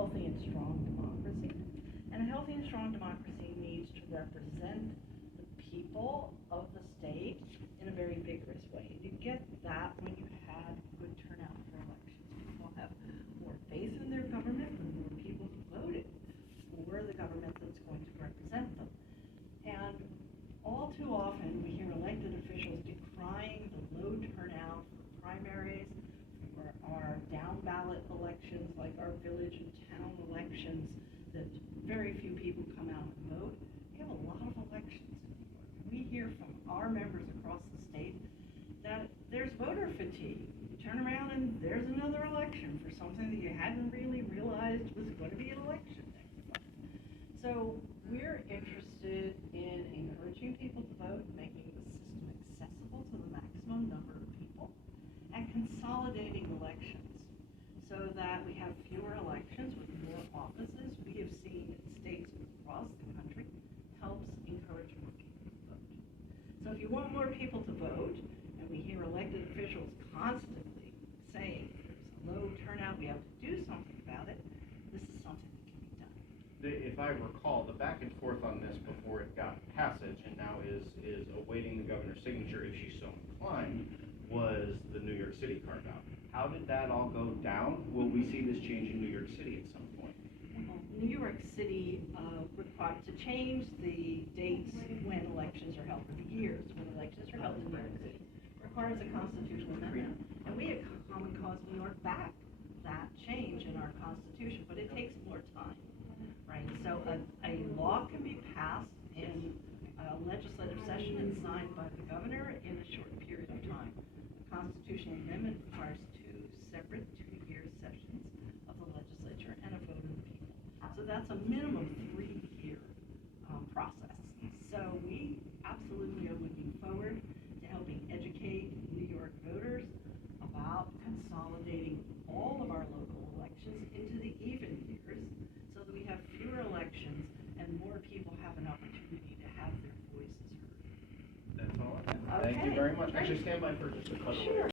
healthy and strong democracy. And a healthy and strong democracy needs to represent the people of the state in a very vigorous way. You get that when you have good turnout for elections. People have more faith in their government when more people voted for the government that's going to represent them. And all too often we hear elected officials decrying the low turnout for primaries, for our down ballot elections like our village and town elections, that very few people come out and vote. We have a lot of elections in New York. We hear from our members across the state that there's voter fatigue. You turn around and there's another election for something that you hadn't really realized was going to be an election next month. So we're interested in encouraging people to vote, making the system accessible to the maximum number of people, and consolidating elections so that we have fewer elections with more offices. We have seen in states across the country helps encourage more people to vote. So if you want more people to vote, and we hear elected officials constantly saying there's a low turnout, we have to do something about it, this is something that can be done. If I recall, the back and forth on this before it got passage and now is awaiting the governor's signature if she's so inclined, was the New York City carve-out. How did that all go down? Will we see this change in New York City at some point? New York City required to change the dates when elections are held, for the years when elections are held in New York City, requires a constitutional amendment. And we at Common Cause New York backed that change in our constitution, but it takes more time, right? So a law can be passed in a legislative session and signed by the governor in a short period of time. A constitutional amendment requires two separate two-year sessions of the legislature and a vote of the people. So that's a minimum 3-year process. So we absolutely are looking forward to helping educate New York voters about consolidating all of our local elections into the even years so that we have fewer elections and more people have an opportunity to have their voices heard. That's all I have. Okay. Thank you very much. Actually, stand by for just a couple. Sure.